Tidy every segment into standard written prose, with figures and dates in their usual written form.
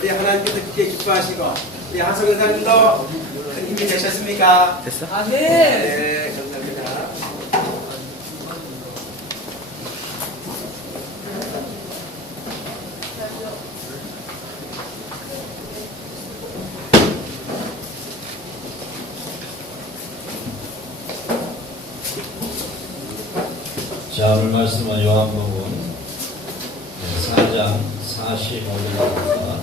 우리 하나님께서 그렇게 기뻐하시고 우리 하성 은사님도 큰 힘이 되셨습니까? 됐어? 아, 네, 감사합니다. 자, 오늘 말씀은 요한복음 4장 45절부터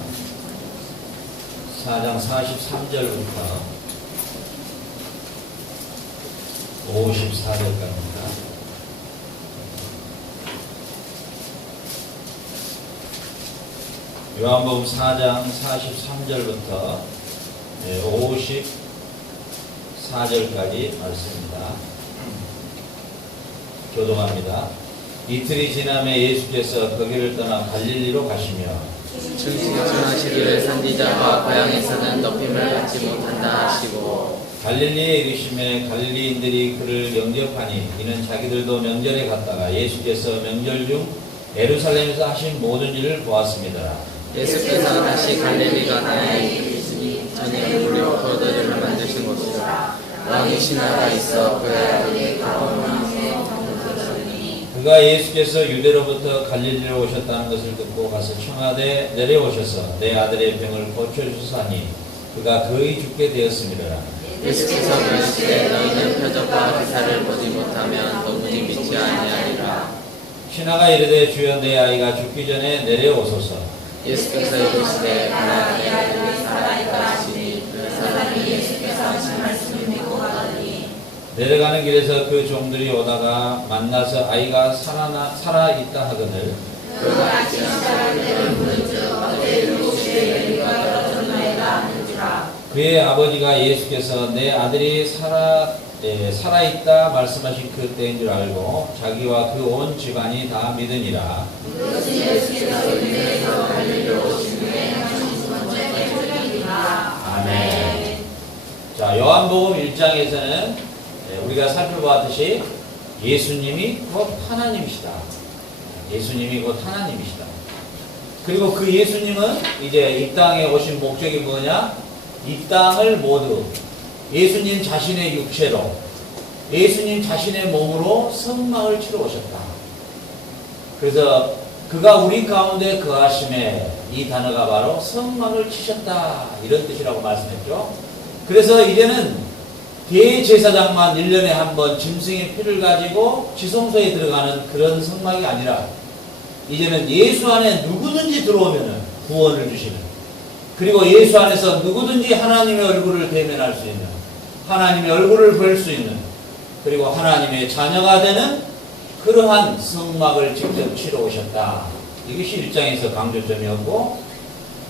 4장 43절부터 54절까지입니다. 요한복음 4장 43절부터 54절까지 말씀입니다. 교동합니다. 이틀이 지남에 예수께서 거기를 떠나 갈릴리로 가시며 증식을 전하시기를 선지자와 고향에서는 높임을 받지 못한다 하시고 갈릴리에 이르시매 갈릴리인들이 그를 영접하니 이는 자기들도 명절에 갔다가 예수께서 명절 중 예루살렘에서 하신 모든 일을 보았습니다. 예수께서 다시 갈릴리가 나에 이르시니 전에 물로 포도주를 만드신 곳이라 왕이 신하가 있어 그의 아들이 가버나움에 그가 예수께서 유대로부터 갈릴리로 오셨다는 것을 듣고 가서 청하되 내려오셔서 내 아들의 병을 고쳐주소서 하니 그가 거의 죽게 되었습니다. 예수께서 그러시되 너희는 표적과 기사를 보지 못하면 도무지 믿지 아니하리라. 신하가 이르되 주여 내 아이가 죽기 전에 내려오소서. 예수께서 이르시되 가라 내 아들이 살아있다 하시니 그 사람이 예수께서 하신 말씀을 믿고 가더니 내려가는 길에서 그 종들이 오다가 만나서 아이가 살아있다 하거늘 그가 지나가는 문즉 어제 7시에 여리가 떨어졌나이다 하는지라. 그의 아버지가 예수께서 내 아들이 살아있다 말씀하신 그 때인 줄 알고 자기와 그 온 집안이 다 믿으니라. 그것이 예수께서 유대에서 갈릴리로 오신 후에 하신 두 번째 표적이니라. 아멘. 자, 요한복음 1장에서는 우리가 살펴보았듯이 예수님이 곧 하나님이시다. 예수님이 곧 하나님이시다. 그리고 그 예수님은 이제 이 땅에 오신 목적이 뭐냐? 이 땅을 모두 예수님 자신의 육체로, 예수님 자신의 몸으로 성막을 치러 오셨다. 그래서 그가 우리 가운데 거하심에 이 단어가 바로 성막을 치셨다, 이런 뜻이라고 말씀했죠. 그래서 이제는 대제사장만 1년에 한 번 짐승의 피를 가지고 지성소에 들어가는 그런 성막이 아니라 이제는 예수 안에 누구든지 들어오면 구원을 주시는, 그리고 예수 안에서 누구든지 하나님의 얼굴을 대면할 수 있는, 하나님의 얼굴을 볼 수 있는, 그리고 하나님의 자녀가 되는 그러한 성막을 직접 치러 오셨다. 이것이 1장에서 강조점이었고,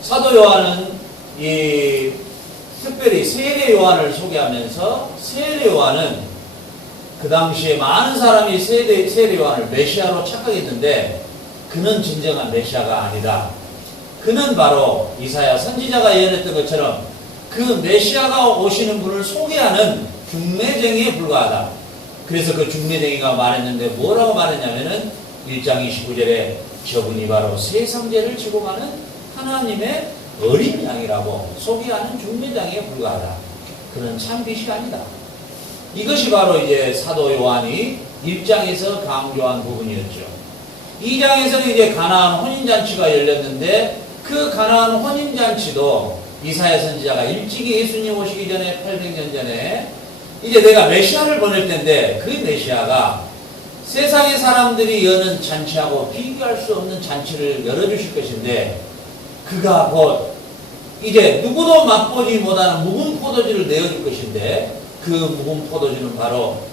사도 요한은 특별히 세례 요한을 소개하면서, 세례 요한은 그 당시에 많은 사람이 세례 요한을 메시아로 착각했는데 그는 진정한 메시아가 아니다. 그는 바로 이사야 선지자가 예언했던 것처럼 그 메시아가 오시는 분을 소개하는 중매쟁이에 불과하다. 그래서 그 중매쟁이가 말했는데 뭐라고 말했냐면은 1장 29절에 저분이 바로 세상죄를 지고 가는 하나님의 어린 양이라고 소개하는 중매장에 불과하다. 그는 참 빛이 아니다. 이것이 바로 이제 사도 요한이 1장에서 강조한 부분이었죠. 2장에서는 이제 가나안 혼인잔치가 열렸는데 그 가나안 혼인잔치도 이사야 선지자가 일찍이 예수님 오시기 전에 800년 전에 이제 내가 메시아를 보낼 텐데 그 메시아가 세상의 사람들이 여는 잔치하고 비교할 수 없는 잔치를 열어주실 것인데 그가 곧 이제 누구도 맛보지 못하는 묵은 포도주를 내어줄 것인데 그 묵은 포도주는 바로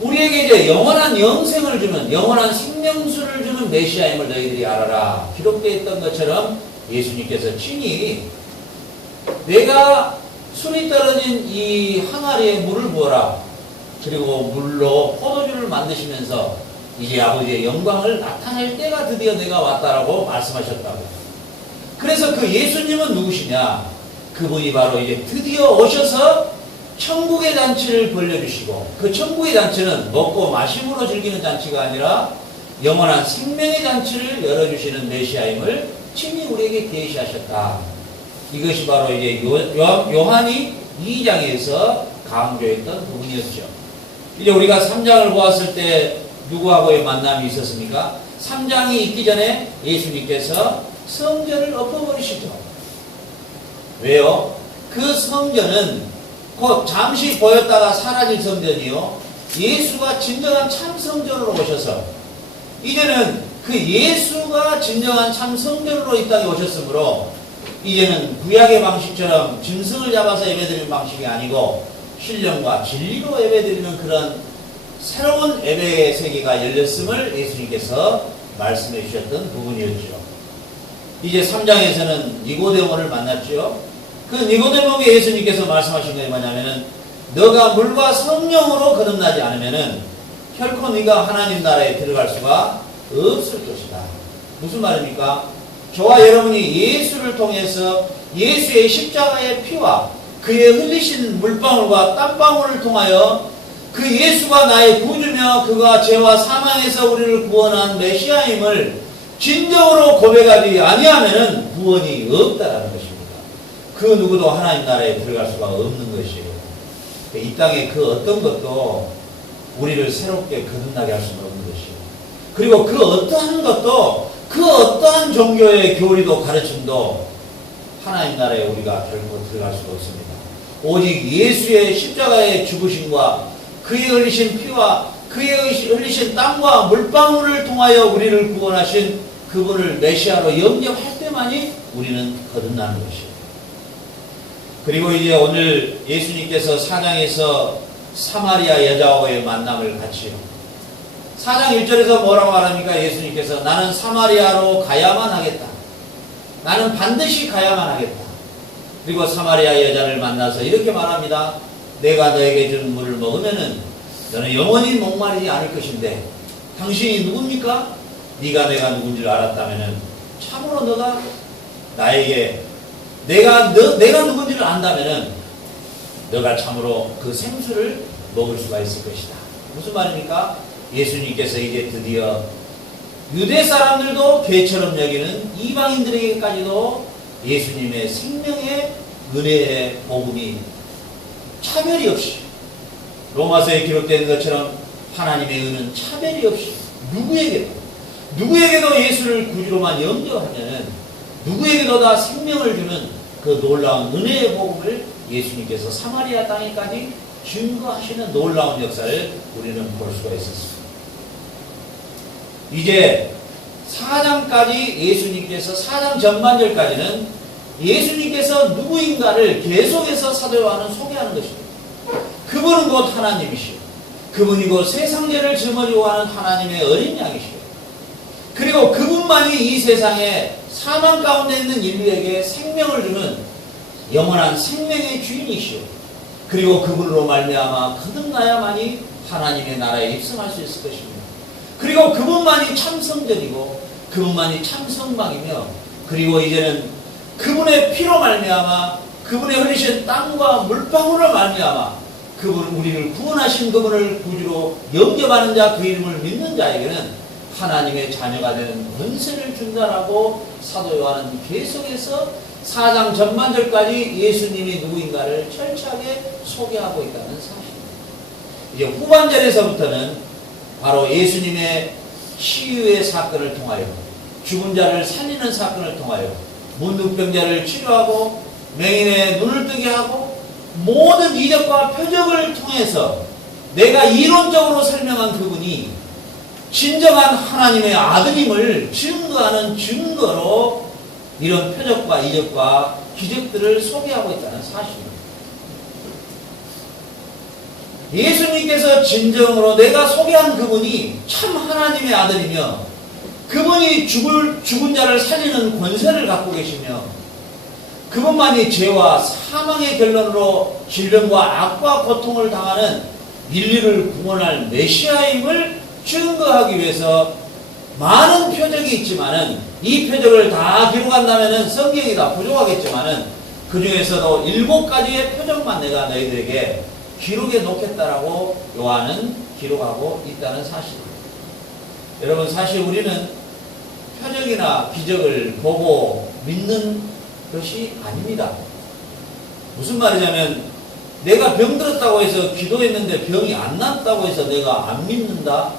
우리에게 이제 영원한 영생을 주는, 영원한 생명수를 주는 메시아임을 너희들이 알아라. 기록되어 있던 것처럼 예수님께서 친히 내가 술이 떨어진 이 항아리에 물을 부어라. 그리고 물로 포도주를 만드시면서 이제 아버지의 영광을 나타낼 때가 드디어 내가 왔다라고 말씀하셨다고. 그래서 그 예수님은 누구시냐? 그분이 바로 이제 드디어 오셔서 천국의 잔치를 벌려주시고, 그 천국의 잔치는 먹고 마심으로 즐기는 잔치가 아니라 영원한 생명의 잔치를 열어주시는 메시아임을 친히 우리에게 계시하셨다. 이것이 바로 이제 요한이 2장에서 강조했던 부분이었죠. 이제 우리가 3장을 보았을 때 누구하고의 만남이 있었습니까? 3장이 있기 전에 예수님께서 성전을 엎어버리시죠. 왜요? 그 성전은 곧 잠시 보였다가 사라질 성전이요, 예수가 진정한 참 성전으로 오셔서 이제는 그 예수가 진정한 참 성전으로 이 땅에 오셨으므로 이제는 구약의 방식처럼 짐승을 잡아서 예배드리는 방식이 아니고 신령과 진리로 예배드리는 그런 새로운 예배의 세계가 열렸음을 예수님께서 말씀해 주셨던 부분이었죠. 이제 3장에서는 니고데모를 만났죠. 그 니고데모에게 예수님께서 말씀하신 게 뭐냐면은 너가 물과 성령으로 거듭나지 않으면은 결코 네가 하나님 나라에 들어갈 수가 없을 것이다. 무슨 말입니까? 저와 여러분이 예수를 통해서 예수의 십자가의 피와 그의 흘리신 물방울과 땀방울을 통하여 그 예수가 나의 구주며 그가 죄와 사망에서 우리를 구원한 메시아임을 진정으로 고백하지 아니하면은 구원이 없다라는 것입니다. 그 누구도 하나님 나라에 들어갈 수가 없는 것이에요. 이 땅에 그 어떤 것도 우리를 새롭게 거듭나게 할 수는 없는 것이에요. 그리고 그 어떠한 것도, 그 어떠한 종교의 교리도 가르침도 하나님 나라에 우리가 결코 들어갈 수가 없습니다. 오직 예수의 십자가의 죽으심과 그의 흘리신 피와 그의 흘리신 땀과 물방울을 통하여 우리를 구원하신 그분을 메시아로 영접할 때만이 우리는 거듭나는 것이에요. 그리고 이제 오늘 예수님께서 4장에서 사마리아 여자와의 만남을 같이요. 4장 1절에서 뭐라고 말합니까? 예수님께서 나는 사마리아로 가야만 하겠다. 나는 반드시 가야만 하겠다. 그리고 사마리아 여자를 만나서 이렇게 말합니다. 내가 너에게 준 물을 먹으면은 너는 영원히 목마르지 않을 것인데 당신이 누굽니까? 네가 내가 누군지를 알았다면은 참으로 너가 나에게 내가 누군지를 안다면은 너가 참으로 그 생수를 먹을 수가 있을 것이다. 무슨 말입니까? 예수님께서 이제 드디어 유대 사람들도 개처럼 여기는 이방인들에게까지도 예수님의 생명의 은혜의 복음이 차별이 없이, 로마서에 기록된 것처럼 하나님의 은은 차별이 없이 누구에게도 예수를 구주로만 영접하면 누구에게도 다 생명을 주는 그 놀라운 은혜의 복음을 예수님께서 사마리아 땅에까지 증거하시는 놀라운 역사를 우리는 볼 수가 있었습니다. 이제 4장까지 예수님께서 4장 전반절까지는 예수님께서 누구인가를 계속해서 사도 요한은 소개하는 것입니다. 그분은 곧 하나님이시오. 그분이 곧 세상죄를 짊어지고 가는 하나님의 어린 양이시오. 그리고 그분만이 이 세상에 사망 가운데 있는 인류에게 생명을 주는 영원한 생명의 주인이시오. 그리고 그분으로 말미암아 거듭나야만이 하나님의 나라에 입성할 수 있을 것입니다. 그리고 그분만이 참 성전이고 그분만이 참 성막이며, 그리고 이제는 그분의 피로 말미암아 그분의 흘리신 땀과 물방울로 말미암아 그분, 우리를 구원하신 그분을 구주로 영접하는 자, 그 이름을 믿는 자에게는 하나님의 자녀가 되는 권세를 준다라고 사도 요한은 계속해서 4장 전반절까지 예수님이 누구인가를 철저하게 소개하고 있다는 사실입니다. 이제 후반절에서부터는 바로 예수님의 치유의 사건을 통하여, 죽은 자를 살리는 사건을 통하여 문둥병자를 치료하고 맹인의 눈을 뜨게 하고 모든 이적과 표적을 통해서 내가 이론적으로 설명한 그분이 진정한 하나님의 아들임을 증거하는 증거로 이런 표적과 이적과 기적들을 소개하고 있다는 사실입니다. 예수님께서 진정으로 내가 소개한 그분이 참 하나님의 아들이며 그분이 죽은 자를 살리는 권세를 갖고 계시며 그분만이 죄와 사망의 결론으로 질병과 악과 고통을 당하는 인류를 구원할 메시아임을 증거하기 위해서 많은 표적이 있지만은 이 표적을 다 기록한다면은 성경이 다 부족하겠지만은 그 중에서도 7가지의 표적만 내가 너희들에게 기록해 놓겠다라고 요한은 기록하고 있다는 사실입니다. 여러분, 사실 우리는 표적이나 기적을 보고 믿는 것이 아닙니다. 무슨 말이냐면 내가 병들었다고 해서 기도했는데 병이 안 났다고 해서 내가 안 믿는다?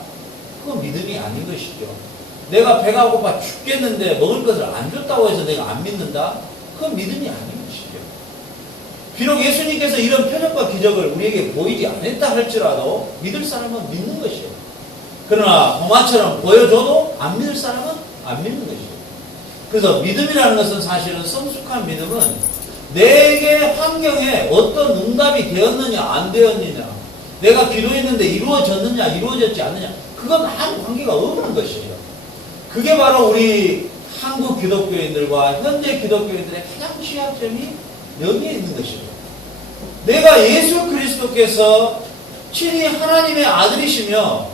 그건 믿음이 아닌 것이죠. 내가 배가 고파 죽겠는데 먹을 것을 안 줬다고 해서 내가 안 믿는다? 그건 믿음이 아닌 것이죠. 비록 예수님께서 이런 표적과 기적을 우리에게 보이지 않았다 할지라도 믿을 사람은 믿는 것이에요. 그러나 도마처럼 보여줘도 안 믿을 사람은 안 믿는 것이에요. 그래서 믿음이라는 것은 사실은 성숙한 믿음은 내게 환경에 어떤 응답이 되었느냐 안 되었느냐, 내가 기도했는데 이루어졌느냐 이루어졌지 않느냐, 그건 아무 관계가 없는 것이에요. 그게 바로 우리 한국 기독교인들과 현재 기독교인들의 가장 취약점이 여기에 있는 것이에요. 내가 예수 그리스도께서 친히 하나님의 아들이시며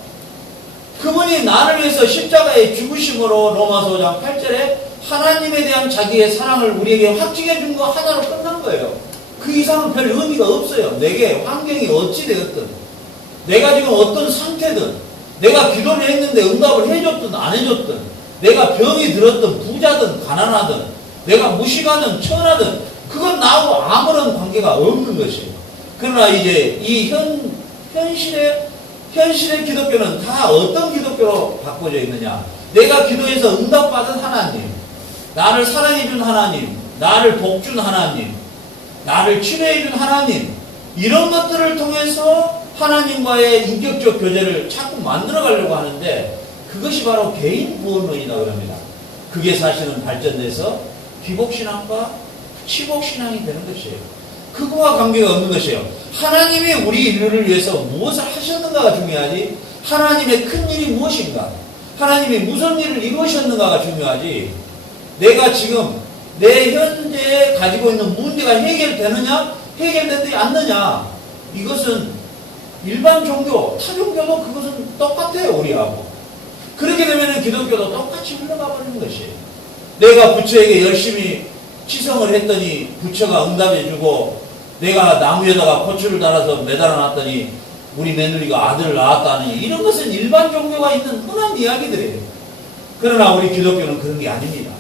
그분이 나를 위해서 십자가에 죽으심으로 로마서 5장 8절에 하나님에 대한 자기의 사랑을 우리에게 확증해 준 거 하나로 끝난 거예요. 그 이상은 별 의미가 없어요. 내게 환경이 어찌 되었든, 내가 지금 어떤 상태든, 내가 기도를 했는데 응답을 해줬든 안 해줬든, 내가 병이 들었든 부자든 가난하든, 내가 무식하든 천하든, 그건 나하고 아무런 관계가 없는 것이에요. 그러나 이제 이 현실의 기독교는 다 어떤 기독교로 바꿔져 있느냐? 내가 기도해서 응답받은 하나님, 나를 사랑해준 하나님, 나를 복준 하나님, 나를 치료해준 하나님, 이런 것들을 통해서 하나님과의 인격적 교제를 자꾸 만들어가려고 하는데 그것이 바로 개인 구원론이다 그럽니다. 그게 사실은 발전돼서 기복신앙과 치복신앙이 되는 것이에요. 그거와 관계가 없는 것이에요. 하나님이 우리 인류를 위해서 무엇을 하셨는가가 중요하지, 하나님의 큰 일이 무엇인가, 하나님이 무슨 일을 이루셨는가가 중요하지, 내가 지금 내 현재에 가지고 있는 문제가 해결되느냐 해결되지 않느냐, 이것은 일반 종교, 타 종교도 그것은 똑같아요. 우리하고. 그렇게 되면 기독교도 똑같이 흘러가 버리는 것이에요. 내가 부처에게 열심히 치성을 했더니 부처가 응답해주고, 내가 나무에다가 고추를 달아서 매달아놨더니 우리 며느리가 아들을 낳았다니, 이런 것은 일반 종교가 있는 흔한 이야기들이에요. 그러나 우리 기독교는 그런 게 아닙니다.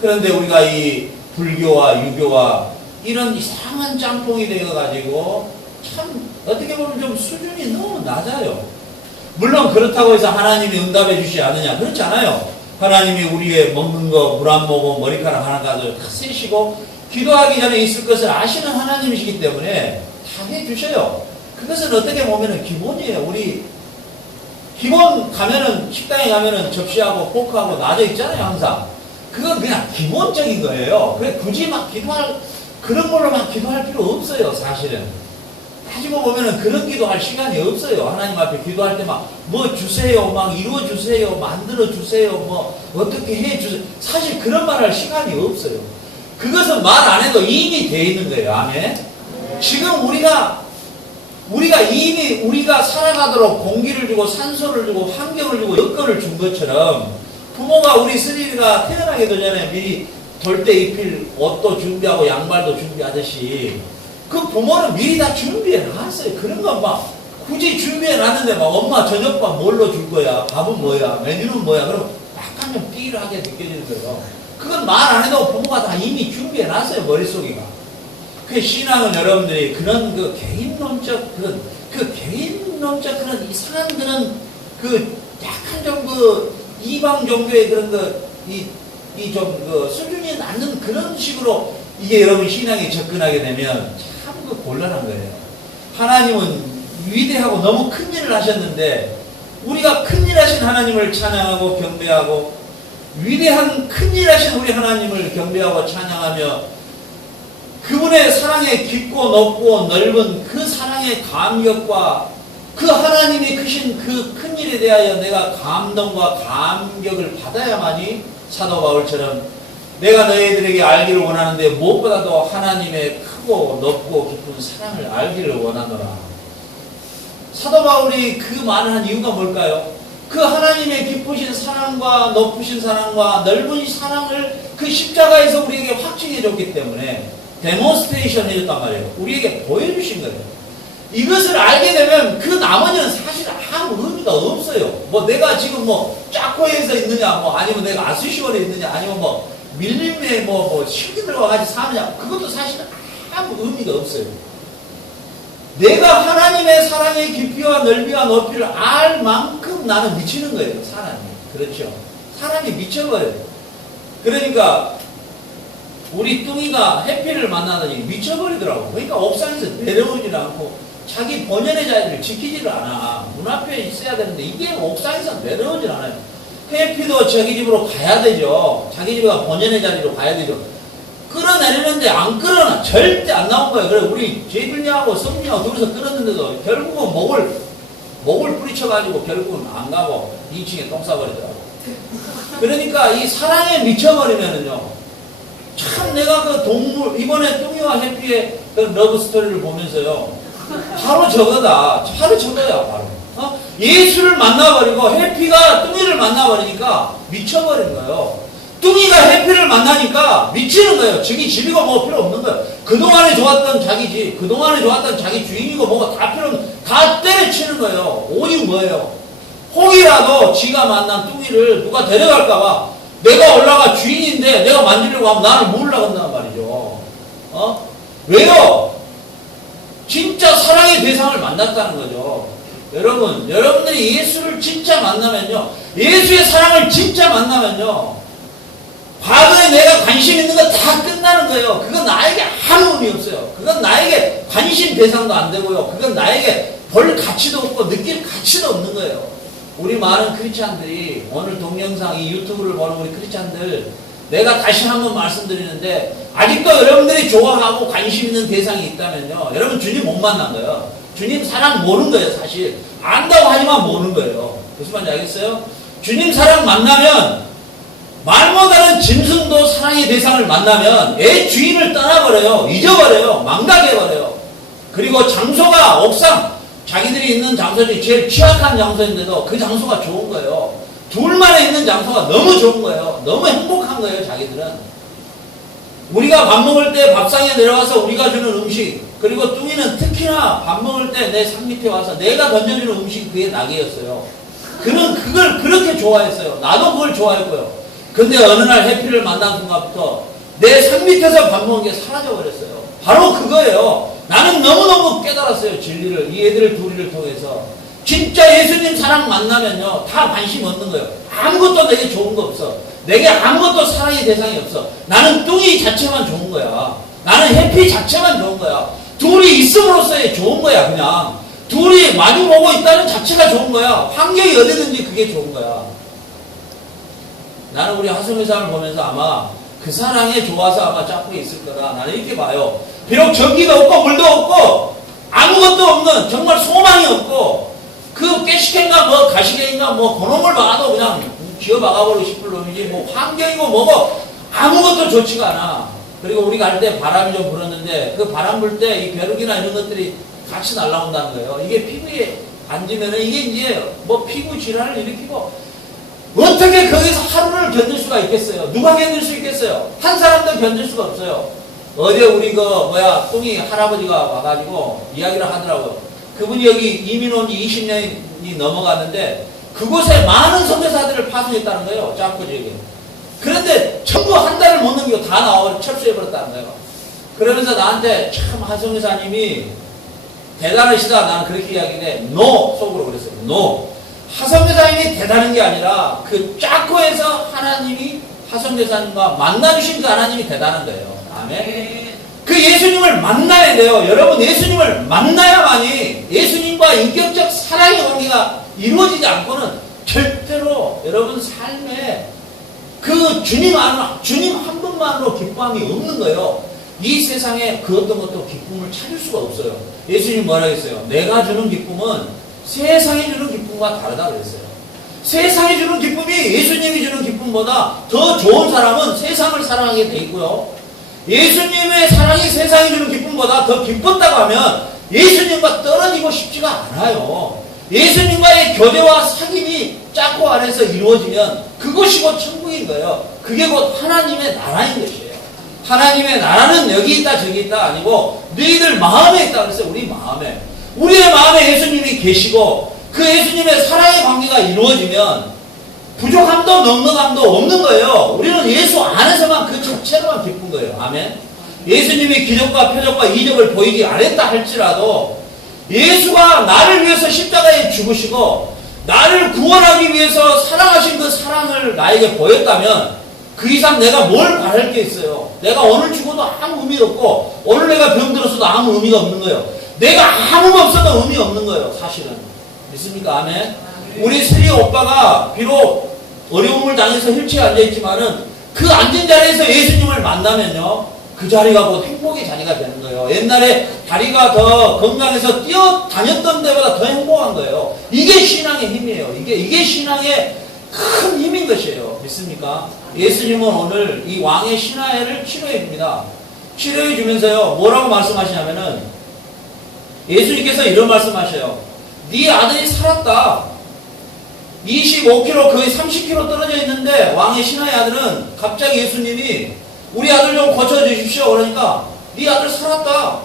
그런데 우리가 이 불교와 유교와 이런 이상한 짬뽕이 되어가지고 참 어떻게 보면 좀 수준이 너무 낮아요. 물론 그렇다고 해서 하나님이 응답해 주시지 않느냐, 그렇지 않아요. 하나님이 우리의 먹는 거 물 안 먹고 머리카락 하나 가지고 다 세시고 기도하기 전에 있을 것을 아시는 하나님이시기 때문에 다 해주셔요. 그것은 어떻게 보면 기본이에요. 우리 기본 가면은 식당에 가면은 접시하고 포크하고 놔져 있잖아요, 항상. 그건 그냥 기본적인 거예요. 그래 굳이 막 기도할 그런 걸로 막 기도할 필요 없어요, 사실은. 따지고 보면은 그런 기도할 시간이 없어요. 하나님 앞에 기도할 때 막 뭐 주세요, 막 이루어 주세요, 만들어 주세요, 뭐 어떻게 해 주세요. 사실 그런 말 할 시간이 없어요. 그것은 말 안 해도 이미 돼 있는 거예요. 아멘. 지금 우리가 이미 우리가 살아가도록 공기를 주고 산소를 주고 환경을 주고 여건을 준 것처럼 부모가 우리 스리가 태어나기도 전에 미리 돌 때 입힐 옷도 준비하고 양말도 준비하듯이 그 부모는 미리 다 준비해 놨어요. 그런 거 막 굳이 준비해 놨는데 막 엄마 저녁밥 뭘로 줄 거야? 밥은 뭐야? 메뉴는 뭐야? 그럼 약간 좀 삐일하게 느껴지는 거예요. 그건 말 안 해도 부모가 다 이미 준비해 놨어요. 머릿속에가. 그 신앙은 여러분들이 그런 그 개인론적 그 개인론적 그런 이상한 그런 그 약간 좀 그 이방 종교의 그런 이 좀 그 수준이 낮는 그런 식으로 이게 여러분 신앙에 접근하게 되면 참 그 곤란한 거예요. 하나님은 위대하고 너무 큰 일을 하셨는데 우리가 큰 일 하신 하나님을 찬양하고 경배하고 위대한 큰 일 하신 우리 하나님을 경배하고 찬양하며 그분의 사랑에 깊고 높고 넓은 그 사랑의 감격과 그 하나님이 크신 그 큰 일에 대하여 내가 감동과 감격을 받아야만이 사도 바울처럼 내가 너희들에게 알기를 원하는데 무엇보다도 하나님의 크고 높고 깊은 사랑을 알기를 원하노라. 사도 바울이 그 말을 한 이유가 뭘까요? 그 하나님의 깊으신 사랑과 높으신 사랑과 넓은 사랑을 그 십자가에서 우리에게 확증해 줬기 때문에 데몬스트레이션 해줬단 말이에요. 우리에게 보여주신 거예요. 이것을 알게 되면 그 나머지는 사실 아무 의미가 없어요. 뭐 내가 지금 뭐 짜코에서 있느냐, 뭐 아니면 내가 아수시원에 있느냐, 아니면 뭐 밀림에 뭐 실기들과 같이 사느냐, 그것도 사실 아무 의미가 없어요. 내가 하나님의 사랑의 깊이와 넓이와 높이를 알 만큼 나는 미치는 거예요. 사람이. 그렇죠. 사람이 미쳐버려요. 그러니까 우리 뚱이가 해피를 만나더니 미쳐버리더라고. 그러니까 옥상에서 내려오질 않고 자기 본연의 자리를 지키지를 않아. 문 앞에 있어야 되는데 이게 옥상에서 내려오질 않아요. 해피도 자기 집으로 가야 되죠. 자기 집에 본연의 자리로 가야 되죠. 끌어내리는데 안 끌어나. 절대 안 나온 거예요. 그래 우리 제빌리하고 성리하고 둘이서 끌었는데도 결국은 목을 뿌리쳐가지고 결국은 안 가고 2층에 똥 싸버리더라고. 그러니까 이 사랑에 미쳐버리면은요. 참 내가 그 동물 이번에 뚱이와 해피의 그 러브 스토리를 보면서요. 바로 저거다. 바로 저거야. 바로. 예수를 만나버리고 해피가 뚱이를 만나버리니까 미쳐버린 거예요. 뚱이가 해피를 만나니까 미치는 거예요. 저기 집이고 뭐 필요 없는 거예요. 그동안에 좋았던 자기 집, 그동안에 좋았던 자기 주인이고 뭐가 다 필요 없는, 다 때려치는 거예요. 오직 뭐예요? 혹이라도 지가 만난 뚱이를 누가 데려갈까봐 내가 올라가 주인인데 내가 만지려고 하면 나를 모으려고 한단 말이죠. 왜요? 진짜 사랑의 대상을 만났다는 거죠. 여러분, 여러분들이 예수를 진짜 만나면요. 예수의 사랑을 진짜 만나면요. 과거에 내가 관심 있는 거 다 끝나는 거예요. 그건 나에게 아무 의미 없어요. 그건 나에게 관심 대상도 안 되고요. 그건 나에게 볼 가치도 없고 느낄 가치도 없는 거예요. 우리 많은 크리스찬들이 오늘 동영상 이 유튜브를 보는 우리 크리스찬들 내가 다시 한번 말씀드리는데 아직도 여러분들이 좋아하고 관심 있는 대상이 있다면요. 여러분 주님 못 만난 거예요. 주님 사랑 모르는 거예요. 사실 안다고 하지만 모르는 거예요. 무슨 말인지 알겠어요? 주님 사랑 만나면 말 못하는 짐승도 사랑의 대상을 만나면 애 주인을 떠나버려요. 잊어버려요. 망각해버려요. 그리고 장소가 옥상 자기들이 있는 장소 중에 제일 취약한 장소인데도 그 장소가 좋은 거예요. 둘만에 있는 장소가 너무 좋은 거예요. 너무 행복한 거예요. 자기들은. 우리가 밥 먹을 때 밥상에 내려와서 우리가 주는 음식, 그리고 뚱이는 특히나 밥 먹을 때 내 산 밑에 와서 내가 던져주는 음식이 그게 낙이었어요. 그는 그걸 그렇게 좋아했어요. 나도 그걸 좋아했고요. 근데 어느 날 해피를 만난 순간부터 내 산 밑에서 밥 먹은 게 사라져버렸어요. 바로 그거예요. 나는 너무너무 깨달았어요. 진리를. 이 애들 둘이를 통해서. 진짜 예수님 사랑 만나면요. 다 관심 없는 거예요. 아무것도 내게 좋은 거 없어. 내게 아무것도 사랑의 대상이 없어. 나는 뚱이 자체만 좋은 거야. 나는 해피 자체만 좋은 거야. 둘이 있음으로써의 좋은 거야. 그냥. 둘이 마주보고 있다는 자체가 좋은 거야. 환경이 어디든지 그게 좋은 거야. 나는 우리 하성회사를 보면서 아마 그 사랑에 좋아서 아마 짝꿍이 있을 거다. 나는 이렇게 봐요. 비록 전기도 없고 물도 없고 아무것도 없는 정말 소망이 없고 그 깨시캔가 뭐 가시개인가 뭐 그놈을 봐도 그냥 기어 박아버리고 싶을 놈이지 뭐 환경이고 뭐고 아무것도 좋지가 않아. 그리고 우리 갈 때 바람이 좀 불었는데 그 바람 불 때 이 벼룩이나 이런 것들이 같이 날아온다는 거예요. 이게 피부에 앉으면은 이게 이제 뭐 피부 질환을 일으키고 어떻게 거기서 하루를 견딜 수가 있겠어요? 누가 견딜 수 있겠어요? 한 사람도 견딜 수가 없어요. 어제 우리 뚱이 할아버지가 와가지고 이야기를 하더라고요. 그분이 여기 이민 온 지 20년이 넘어갔는데 그곳에 많은 선교사들을 파송했다는 거예요. 짝구 지역에. 그런데 전부 한 달을 못 넘기고 다 나와 철수해버렸다는 거예요. 그러면서 나한테 참 하성교사님이 대단하시다. 나는 그렇게 이야기해. No! 속으로 그랬어요. No! 하성교사님이 대단한 게 아니라 그 짝구에서 하나님이 하성교사님과 만나주신 그 하나님이 대단한 거예요. 아멘. 그 예수님을 만나야 돼요. 여러분 예수님을 만나야만이 예수님과 인격적 사랑의 관계가 이루어지지 않고는 절대로 여러분 삶에 그 주님 한 분만으로 기쁨이 없는 거예요. 이 세상에 그 어떤 것도 기쁨을 찾을 수가 없어요. 예수님 뭐라 했어요? 내가 주는 기쁨은 세상이 주는 기쁨과 다르다 그랬어요. 세상이 주는 기쁨이 예수님이 주는 기쁨보다 더 좋은 사람은 세상을 사랑하게 돼 있고요. 예수님의 사랑이 세상이 주는 기쁨보다 더 기뻤다고 하면 예수님과 떨어지고 싶지가 않아요. 예수님과의 교제와 사귐이 짝고 안에서 이루어지면 그것이 곧 천국인 거예요. 그게 곧 하나님의 나라인 것이에요. 하나님의 나라는 여기 있다 저기 있다 아니고 너희들 마음에 있다 그랬어요. 우리 마음에. 우리의 마음에 예수님이 계시고 그 예수님의 사랑의 관계가 이루어지면 부족함도 넉넉함도 없는 거예요. 우리는 예수 안에서만 그 자체로만 기쁜 거예요. 아멘. 예수님이 기적과 표적과 이적을 보이지 않았다 할지라도 예수가 나를 위해서 십자가에 죽으시고 나를 구원하기 위해서 사랑하신 그 사랑을 나에게 보였다면 그 이상 내가 뭘 바랄 게 있어요. 내가 오늘 죽어도 아무 의미 없고 오늘 내가 병들었어도 아무 의미가 없는 거예요. 내가 아무가 없어도 의미 없는 거예요. 사실은. 믿습니까? 아멘. 우리 슬리 오빠가 비록 어려움을 당해서 휠체어에 앉아있지만은 그 앉은 자리에서 예수님을 만나면요 그 자리가 곧 행복의 자리가 되는 거예요. 옛날에 다리가 더 건강해서 뛰어다녔던 데보다 더 행복한 거예요. 이게 신앙의 힘이에요. 이게 신앙의 큰 힘인 것이에요. 믿습니까? 예수님은 오늘 이 왕의 신하회를 치료해 줍니다. 치료해 주면서요 뭐라고 말씀하시냐면은 예수님께서 이런 말씀하셔요. 네 아들이 살았다. 25km 거의 30km 떨어져 있는데 왕의 신하의 아들은 갑자기 예수님이 우리 아들 좀 고쳐주십시오 그러니까 네 아들 살았다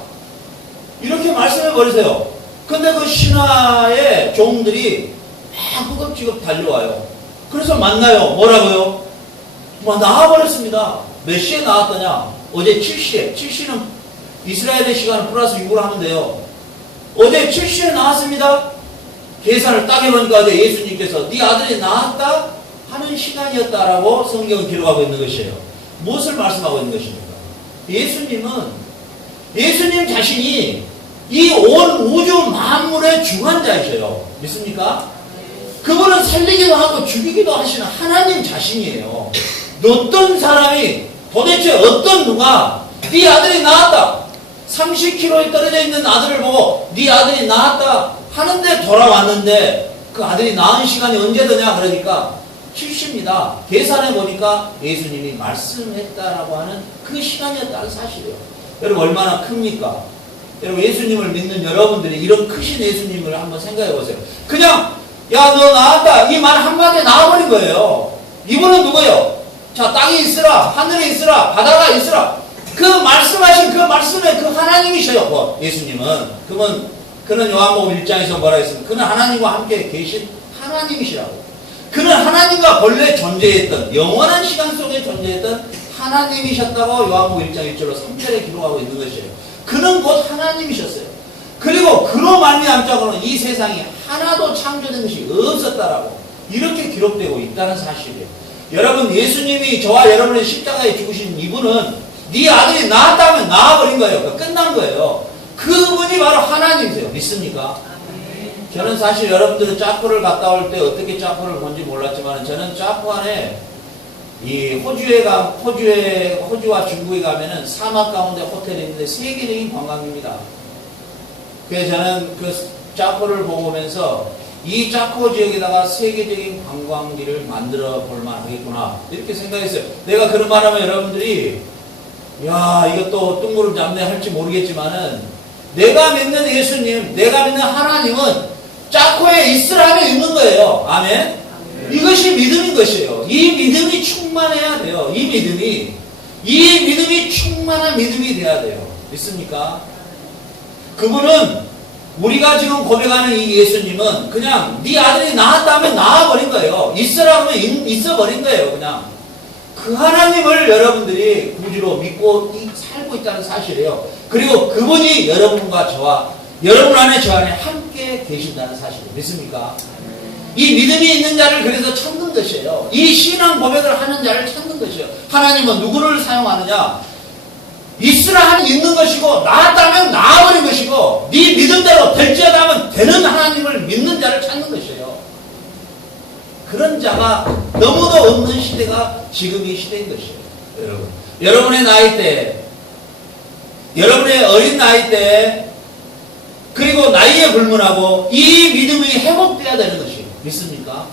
이렇게 말씀해 버리세요. 근데 그 신하의 종들이 막 허겁지겁 달려와요. 그래서 만나요. 뭐라고요? 나와버렸습니다. 몇 시에 나왔더냐? 어제 7시에. 7시는 이스라엘의 시간을 플러스 6으로 하면 돼요. 어제 7시에 나왔습니다. 계산을 딱 해보니까 어제 예수님께서 네 아들이 나왔다 하는 시간이었다라고 성경은 기록하고 있는 것이에요. 무엇을 말씀하고 있는 것입니까? 예수님 자신이 이 온 우주 만물의 중환자이셔요. 믿습니까? 그분은 살리기도 하고 죽이기도 하시는 하나님 자신이에요. 어떤 사람이 도대체 어떤 누가 네 아들이 나왔다 30km에 떨어져 있는 아들을 보고 네 아들이 나왔다 하는데 돌아왔는데 그 아들이 낳은 시간이 언제더냐 그러니까 7시입니다. 계산해 보니까 예수님이 말씀했다라고 하는 그 시간이었다는 사실이에요. 여러분 얼마나 큽니까? 여러분 예수님을 믿는 여러분들이 이런 크신 예수님을 한번 생각해 보세요. 그냥 야 너 나왔다 이 말 한마디에 나와버린 거예요. 이분은 누구예요? 자 땅에 있으라 하늘에 있으라 바다가 있으라 그 말씀하신 그 말씀의 그 하나님이셔요. 예수님은 그는 요한복음 1장에서 뭐라 했습니까? 그는 하나님과 함께 계신 하나님이시라고. 그는 하나님과 본래 존재했던, 영원한 시간 속에 존재했던 하나님이셨다고 요한복음 1장 1절로 3절에 기록하고 있는 것이에요. 그는 곧 하나님이셨어요. 그리고 그로 말미암자고는 이 세상에 하나도 창조된 것이 없었다라고 이렇게 기록되고 있다는 사실이에요. 여러분, 예수님이 저와 여러분의 십자가에 죽으신 이분은 네 아들이 낳았다면 낳아버린 거예요. 끝난 거예요. 그분이 바로 하나님이세요. 믿습니까? 저는 사실 여러분들은 짜코를 갔다 올 때 어떻게 짜코를 본지 몰랐지만 저는 짜코 안에 이 호주와 중국에 가면은 사막 가운데 호텔이 있는데 세계적인 관광입니다. 그래서 저는 그 짜코를 보고 오면서 이 짜코 지역에다가 세계적인 관광지를 만들어 볼 만하겠구나 이렇게 생각했어요. 내가 그런 말 하면 여러분들이 야 이것도 뜬구름 잡네 할지 모르겠지만은 내가 믿는 예수님, 내가 믿는 하나님은 짜코에 이스라엘에 있는 거예요. 아멘? 이것이 믿음인 것이에요. 이 믿음이 충만해야 돼요. 이 믿음이 충만한 믿음이 돼야 돼요. 믿습니까? 그분은 우리가 지금 고백하는 이 예수님은 그냥 네 아들이 낳았다면 낳아버린 거예요. 있으라고 하면 있어버린 거예요. 그냥 그 하나님을 여러분들이 구주로 믿고 살고 있다는 사실이에요. 그리고 그분이 여러분과 저와 여러분 안에 저 안에 함께 계신다는 사실을 믿습니까? 이 믿음이 있는 자를 그래서 찾는 것이에요. 이 신앙 고백을 하는 자를 찾는 것이에요. 하나님은 누구를 사용하느냐? 있으라 하면 있는 것이고 나았다면 나아버린 것이고 네 믿음대로 될지어다 하면 되는 하나님을 믿는 자를 찾는 것이에요. 그런 자가 너무도 없는 시대가 지금 이 시대인 것이에요. 여러분, 여러분의 나이 때, 여러분의 어린 나이 때 그리고 나이에 불문하고 이 믿음이 회복돼야 되는 것이에요. 믿습니까?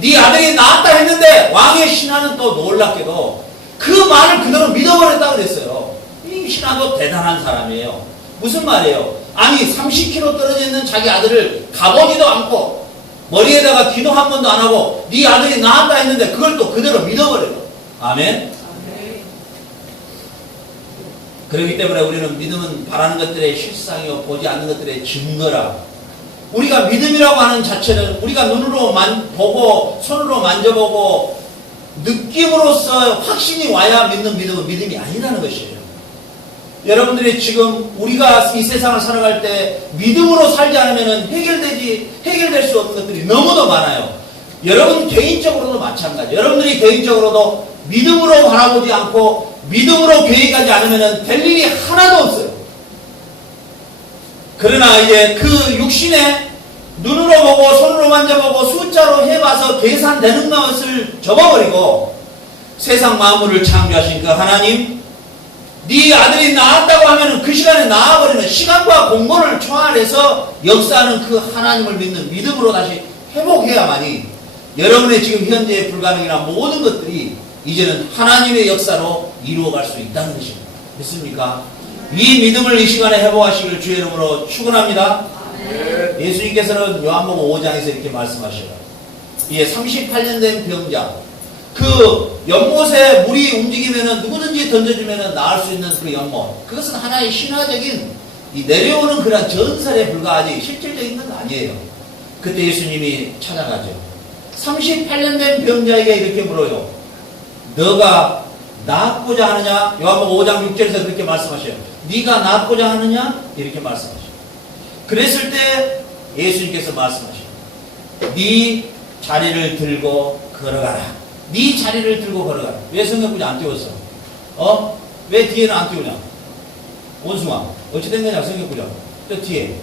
네 아들이 낳았다 했는데 왕의 신하는 또 놀랍게도 그 말을 그대로 믿어버렸다고 그랬어요. 이 신하도 대단한 사람이에요. 무슨 말이에요? 아니 30km 떨어져 있는 자기 아들을 가보지도 않고 머리에다가 기도 한 번도 안 하고 네 아들이 낳았다 했는데 그걸 또 그대로 믿어버려요. 아멘? 그렇기 때문에 우리는 믿음은 바라는 것들의 실상이요 보지 않는 것들의 증거라. 우리가 믿음이라고 하는 자체는 우리가 눈으로 보고 손으로 만져보고 느낌으로써 확신이 와야 믿는 믿음은 믿음이 아니라는 것이에요. 여러분들이 지금 우리가 이 세상을 살아갈 때 믿음으로 살지 않으면 해결될 수 없는 것들이 너무도 많아요. 여러분 개인적으로도 마찬가지. 여러분들이 개인적으로도 믿음으로 바라보지 않고 믿음으로 계획하지 않으면 될 일이 하나도 없어요. 그러나 이제 그 육신에 눈으로 보고 손으로 만져보고 숫자로 해봐서 계산되는 것을 접어버리고 세상 만물을 창조하신 그 하나님, 네 아들이 낳았다고 하면 그 시간에 낳아버리는 시간과 공간을 초월해서 역사하는 그 하나님을 믿는 믿음으로 다시 회복해야만이 여러분의 지금 현재의 불가능이나 모든 것들이 이제는 하나님의 역사로 이루어갈 수 있다는 것입니다. 믿습니까? 이 믿음을 이 시간에 회복하시길 주의 이름으로 축원합니다. 예수님께서는 요한복음 5장에서 이렇게 말씀하셔요. 이게 38년 된 병자, 그 연못에 물이 움직이면은 누구든지 던져주면은 나을 수 있는 그 연못, 그것은 하나의 신화적인 이 내려오는 그런 전설에 불과하지 실질적인 건 아니에요. 그때 예수님이 찾아가죠. 38년 된 병자에게 이렇게 물어요. 너가 낫고자 하느냐? 요한복음 5장 6절에서 그렇게 말씀하셔요. 네가 낫고자 하느냐? 이렇게 말씀하셔요. 그랬을 때 예수님께서 말씀하셔요. 네 자리를 들고 걸어가라. 네 자리를 들고 걸어가라. 왜 성경구절 안 띄웠어? 왜 뒤에는 안 띄우냐? 원숭아, 어찌 된 거냐 성경구절? 저 뒤에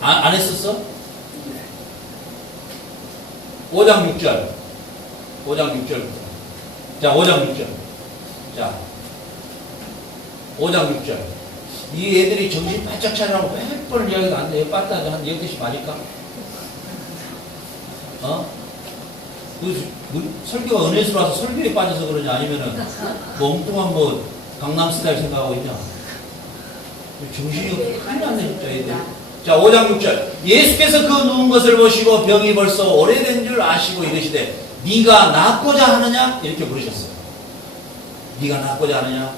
안 했었어? 5장 6절. 5장 6절부터. 자, 5장 6절. 자, 5장 6절. 이 애들이 정신 바짝 차리라고 몇 번 이야기가 안 돼요. 빠따져 한 10개씩 맞을까? 설교가 은혜수로 와서 설교에 빠져서 그러냐? 아니면은 엉뚱한 강남 스타일 생각하고 있냐? 정신이 큰일 났네, 진짜 애들. 자, 5장 6절. 예수께서 그 누운 것을 보시고 병이 벌써 오래된 줄 아시고 이르시되 네가 낫고자 하느냐? 이렇게 부르셨어요. 네가 낫고자 하느냐?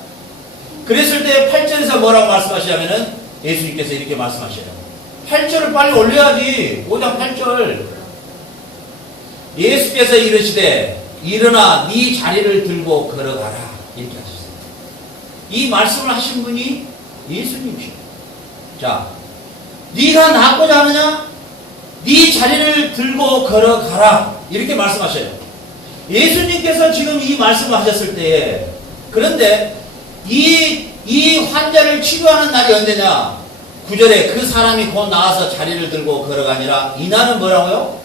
그랬을 때 8절에서 뭐라고 말씀하시냐면은 예수님께서 이렇게 말씀하셔요. 8절을 빨리 올려야지. 5장 8절. 예수께서 이르시되 일어나 네 자리를 들고 걸어가라. 이렇게 하셨어요. 이 말씀을 하신 분이 예수님이시죠. 자, 네가 낫고자 하느냐? 네 자리를 들고 걸어가라. 이렇게 말씀하셔요. 예수님께서 지금 이 말씀을 하셨을 때에, 그런데 이 환자를 치료하는 날이 언제냐? 9절에 그 사람이 곧 나와서 자리를 들고 걸어가니라. 이 날은 뭐라고요?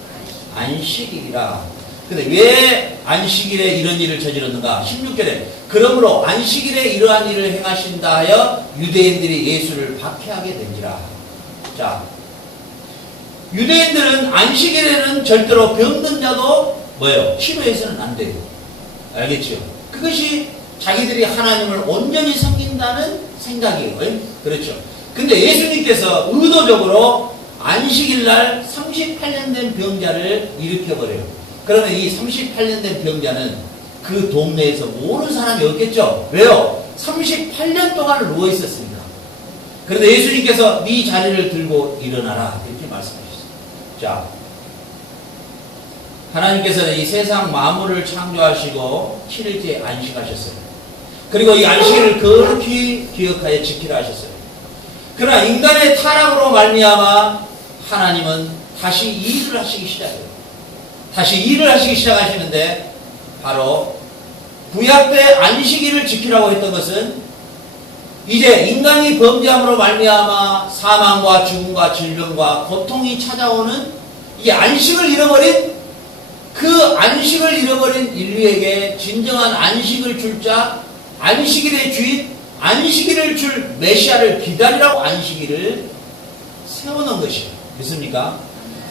안식일이라. 근데 왜 안식일에 이런 일을 저질렀는가? 16절에 그러므로 안식일에 이러한 일을 행하신다 하여 유대인들이 예수를 박해하게 된지라. 자, 유대인들은 안식일에는 절대로 병든 자도 뭐예요? 치료해서는 안 돼요. 알겠죠? 그것이 자기들이 하나님을 온전히 섬긴다는 생각이에요. 그렇죠? 근데 예수님께서 의도적으로 안식일날 38년 된 병자를 일으켜버려요. 그러면 이 38년 된 병자는 그 동네에서 모르는 사람이 없겠죠? 왜요? 38년 동안 누워있었습니다. 그런데 예수님께서 네 자리를 들고 일어나라. 이렇게 말씀하셨어요. 자, 하나님께서는 이 세상 만물을 창조하시고 7일째 안식하셨어요. 그리고 이 안식일을 거룩히 기억하여 지키라 하셨어요. 그러나 인간의 타락으로 말미암아 하나님은 다시 일을 하시기 시작해요. 다시 일을 하시기 시작하시는데, 바로 구약 때 안식일을 지키라고 했던 것은 이제 인간이 범죄함으로 말미암아 사망과 죽음과 질병과 고통이 찾아오는 이 안식을 잃어버린, 그 안식을 잃어버린 인류에게 진정한 안식을 줄 자, 안식일의 주인, 안식일을 줄 메시아를 기다리라고 안식일을 세워놓은 것이에요. 믿습니까?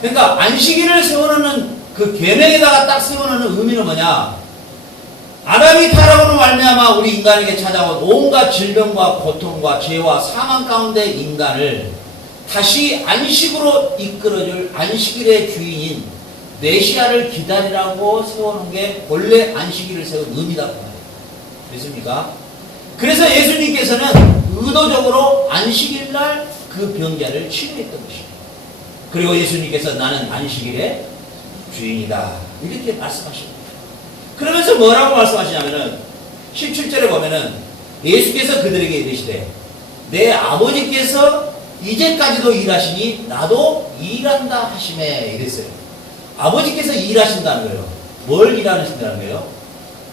그러니까 안식일을 세워놓는 그 계명에다가 딱 세워놓는 의미는 뭐냐? 아담이 타락으로 말미암아 우리 인간에게 찾아온 온갖 질병과 고통과 죄와 사망 가운데 인간을 다시 안식으로 이끌어줄 안식일의 주인인 메시아를 기다리라고 세워놓은 게 본래 안식일을 세운 의미다. 믿습니까? 그래서 예수님께서는 의도적으로 안식일날 그 병자를 치료했던 것입니다. 그리고 예수님께서 나는 안식일의 주인이다. 이렇게 말씀하십니다. 그러면서 뭐라고 말씀하시냐면은 17절에 보면은 예수께서 그들에게 이르시되 내 아버지께서 이제까지도 일하시니 나도 일한다 하시매 이랬어요. 아버지께서 일하신다는 거예요. 뭘 일하신다는 거예요?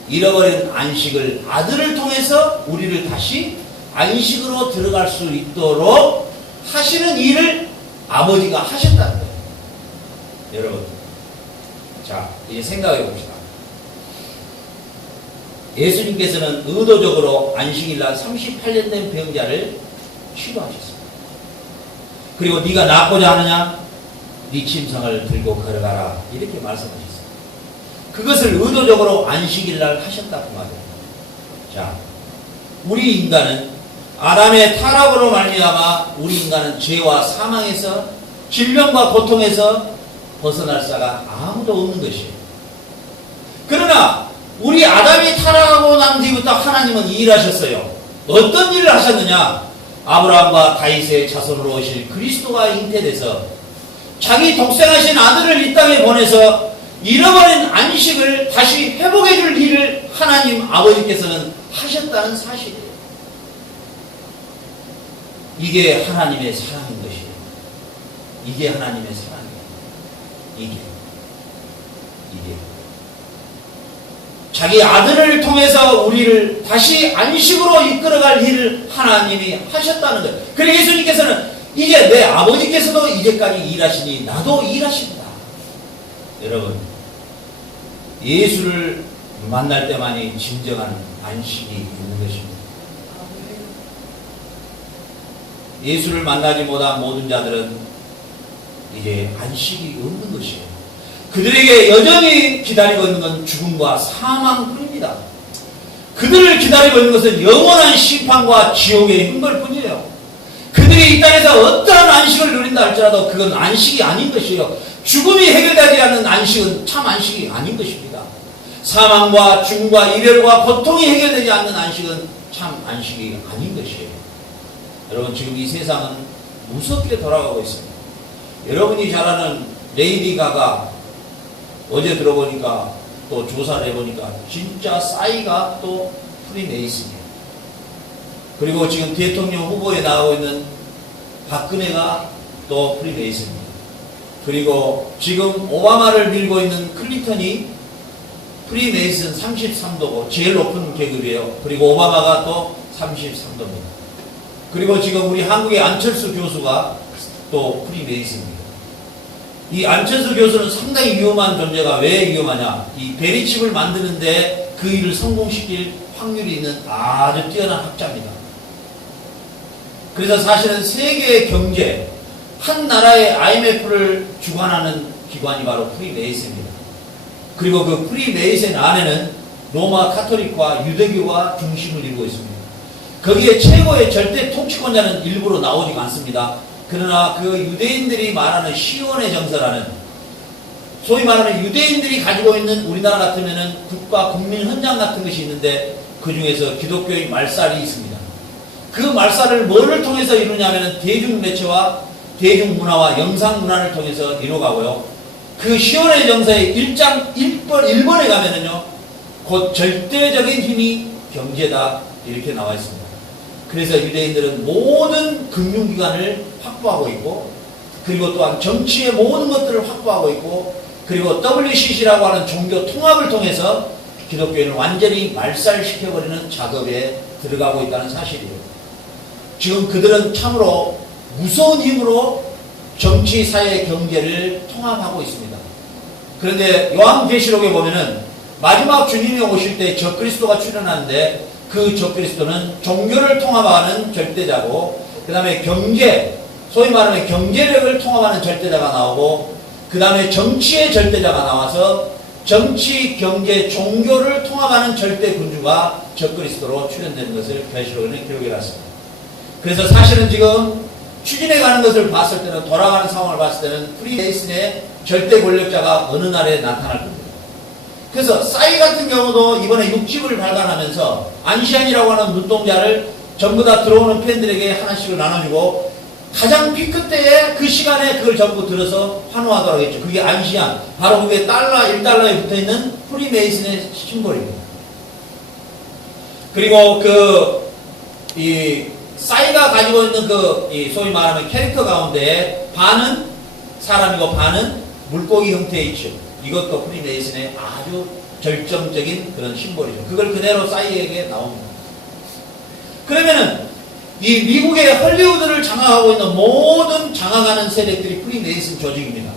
잃어버린 안식을 아들을 통해서 우리를 다시 안식으로 들어갈 수 있도록 하시는 일을 아버지가 하셨다는 거예요. 여러분, 자, 이제 생각해 봅시다. 예수님께서는 의도적으로 안식일날 38년 된 병자를 치료하셨습니다. 그리고 네가 낫고자 하느냐? 네 침상을 들고 걸어가라. 이렇게 말씀하셨습니다. 그것을 의도적으로 안식일날 하셨다고 말해요. 자, 우리 인간은 아담의 타락으로 말미암아 우리 인간은 죄와 사망에서 질병과 고통에서 벗어날 자가 아무도 없는 것이에요. 그러나 우리 아담이 타락하고 난 뒤부터 하나님은 일하셨어요. 어떤 일을 하셨느냐? 아브라함과 다윗의 자손으로 오실 그리스도가 잉태돼서 자기 독생하신 아들을 이 땅에 보내서 잃어버린 안식을 다시 회복해 줄 일을 하나님 아버지께서는 하셨다는 사실이에요. 이게 하나님의 사랑인 것이에요. 이게 하나님의 사랑이에요. 이게 자기 아들을 통해서 우리를 다시 안식으로 이끌어갈 일을 하나님이 하셨다는 거예요. 그리고 예수님께서는 이제 내 아버지께서도 이제까지 일하시니 나도 일하신다. 여러분, 예수를 만날 때만이 진정한 안식이 있는 것입니다. 예수를 만나지 못한 모든 자들은 이제 안식이 없는 것이에요. 그들에게 여전히 기다리고 있는 건 죽음과 사망뿐입니다. 그들을 기다리고 있는 것은 영원한 심판과 지옥의 형벌 뿐이에요. 그들이 이 땅에서 어떠한 안식을 누린다 할지라도 그건 안식이 아닌 것이에요. 죽음이 해결되지 않는 안식은 참 안식이 아닌 것입니다. 사망과 죽음과 이별과 고통이 해결되지 않는 안식은 참 안식이 아닌 것이에요. 여러분, 지금 이 세상은 무섭게 돌아가고 있습니다. 여러분이 잘 아는 레이디 가가 어제 들어보니까 또 조사를 해보니까 진짜 싸이가 또 프리메이슨이에요. 그리고 지금 대통령 후보에 나오고 있는 박근혜가 또 프리메이슨입니다. 그리고 지금 오바마를 밀고 있는 클린턴이 프리메이슨 33도고 제일 높은 계급이에요. 그리고 오바마가 또 33도입니다. 그리고 지금 우리 한국의 안철수 교수가 또 프리메이슨입니다. 이 안철수 교수는 상당히 위험한 존재가 왜 위험하냐? 이 베리칩을 만드는데 그 일을 성공시킬 확률이 있는 아주 뛰어난 학자입니다. 그래서 사실은 세계의 경제, 한 나라의 IMF를 주관하는 기관이 바로 프리메이슨입니다. 그리고 그 프리메이슨 안에는 로마 카톨릭과 유대교가 중심을 이루고 있습니다. 거기에 최고의 절대 통치권자는 일부러 나오지 않습니다. 그러나 그 유대인들이 말하는 시온의 정서라는, 소위 말하는 유대인들이 가지고 있는, 우리나라 같으면은 국가 국민 헌장 같은 것이 있는데 그 중에서 기독교의 말살이 있습니다. 그 말살을 뭐를 통해서 이루냐면은 대중매체와 대중문화와 영상문화를 통해서 이루어가고요. 그 시온의 정서의 1번에 가면은요, 곧 절대적인 힘이 경제다, 이렇게 나와 있습니다. 그래서 유대인들은 모든 금융기관을 확보하고 있고, 그리고 또한 정치의 모든 것들을 확보하고 있고, 그리고 WCC라고 하는 종교 통합을 통해서 기독교인을 완전히 말살시켜버리는 작업에 들어가고 있다는 사실이에요. 지금 그들은 참으로 무서운 힘으로 정치, 사회, 경제를 통합하고 있습니다. 그런데 요한계시록에 보면은 마지막 주님이 오실 때 적그리스도가 출현하는데 그 적그리스도는 종교를 통합하는 절대자고, 그 다음에 경제, 소위 말하면 경제력을 통합하는 절대자가 나오고, 그 다음에 정치의 절대자가 나와서 정치, 경제, 종교를 통합하는 절대 군주가 적그리스도로 출현되는 것을 계시록에는 기록해 놨습니다. 그래서 사실은 지금 추진해 가는 것을 봤을 때는, 돌아가는 상황을 봤을 때는 프리메이슨의 절대 권력자가 어느 날에 나타날 겁니다. 그래서 싸이 같은 경우도 이번에 6집을 발간하면서 안시안이라고 하는 눈동자를 전부 다 들어오는 팬들에게 하나씩을 나눠주고, 가장 피크 때에 그 시간에 그걸 전부 들어서 환호하더라고 했죠. 그게 안시안, 바로 그게 달러, 1달러에 붙어있는 프리메이슨의 심볼입니다. 그리고 싸이가 가지고 있는 소위 말하면 캐릭터 가운데 반은 사람이고 반은 물고기 형태의 있죠. 이것도 프리메이슨의 아주 절정적인 그런 심볼이죠. 그걸 그대로 싸이에게 나옵니다. 그러면은 이 미국의 헐리우드를 장악하고 있는 모든 장악하는 세력들이 프리메이슨 조직입니다.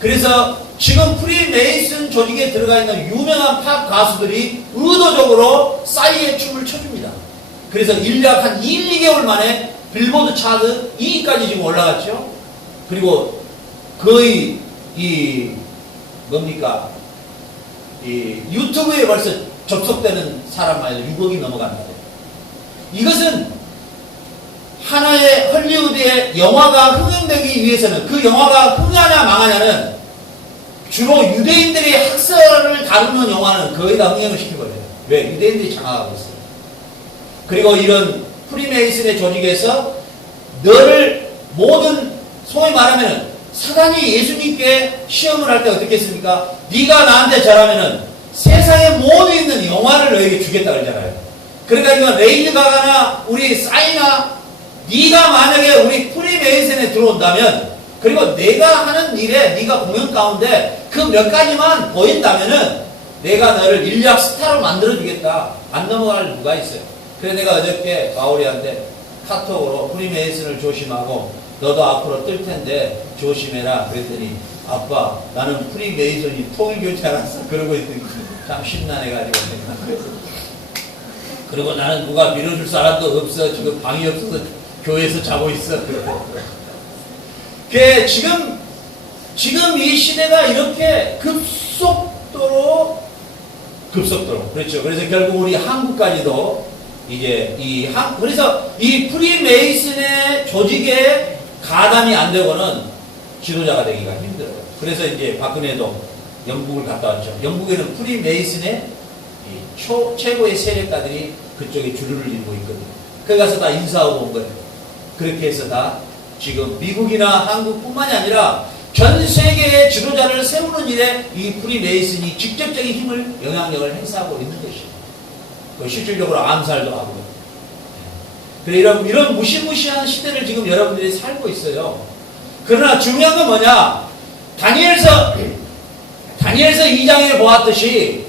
그래서 지금 프리메이슨 조직에 들어가 있는 유명한 팝 가수들이 의도적으로 싸이의 춤을 춰줍니다. 그래서 인력 한 1, 2개월 만에 빌보드 차트 2위까지 지금 올라갔죠. 그리고 거의 유튜브에 벌써 접속되는 사람만 6억이 넘어갑니다. 이것은 하나의 헐리우드의 영화가 흥행되기 위해서는, 그 영화가 흥하냐 망하냐는 주로 유대인들이 학살을 다루는 영화는 거의 다 흥행을 시켜버려요. 왜? 유대인들이 장악하고 있어요. 그리고 이런 프리메이슨의 조직에서 너를 모든, 소위 말하면 사단이 예수님께 시험을 할 때 어떻게 했습니까? 네가 나한테 잘하면은 세상에 모두 있는 영화를 너에게 주겠다 그러잖아요. 그러니까 이거 레이디 가가나 우리 싸이나 네가 만약에 우리 프리메이슨에 들어온다면, 그리고 내가 하는 일에 네가 공연 가운데 그 몇 가지만 보인다면은 내가 너를 인력 스타로 만들어주겠다. 안 넘어갈 누가 있어요. 그래서 내가 어저께 마오리한테 카톡으로 프리메이슨을 조심하고 너도 앞으로 뜰 텐데 조심해라 그랬더니, 아빠 나는 프리메이슨이 통일교체 알았어 그러고 있더니 참 심란해가지고 그리고 나는 누가 밀어줄 사람도 없어, 지금 방이 없어서 교회에서 자고 있어. 지금 이 시대가 이렇게 급속도로 그렇죠. 그래서 결국 우리 한국까지도 이제 그래서 이 프리메이슨의 조직에 가담이 안 되고는 지도자가 되기가 힘들어요. 그래서 이제 박근혜도 영국을 갔다 왔죠. 영국에는 프리메이슨의 최고의 세력가들이 그쪽에 주류를 이루고 있거든요. 거기 가서 다 인사하고 온 거예요. 그렇게 해서 다 지금 미국이나 한국뿐만이 아니라 전 세계의 지도자를 세우는 일에 이 프리메이슨이 직접적인 힘을, 영향력을 행사하고 있는 것이에요. 실질적으로 암살도 하고. 그래, 이런 무시무시한 시대를 지금 여러분들이 살고 있어요. 그러나 중요한 건 뭐냐? 다니엘서 2장에 보았듯이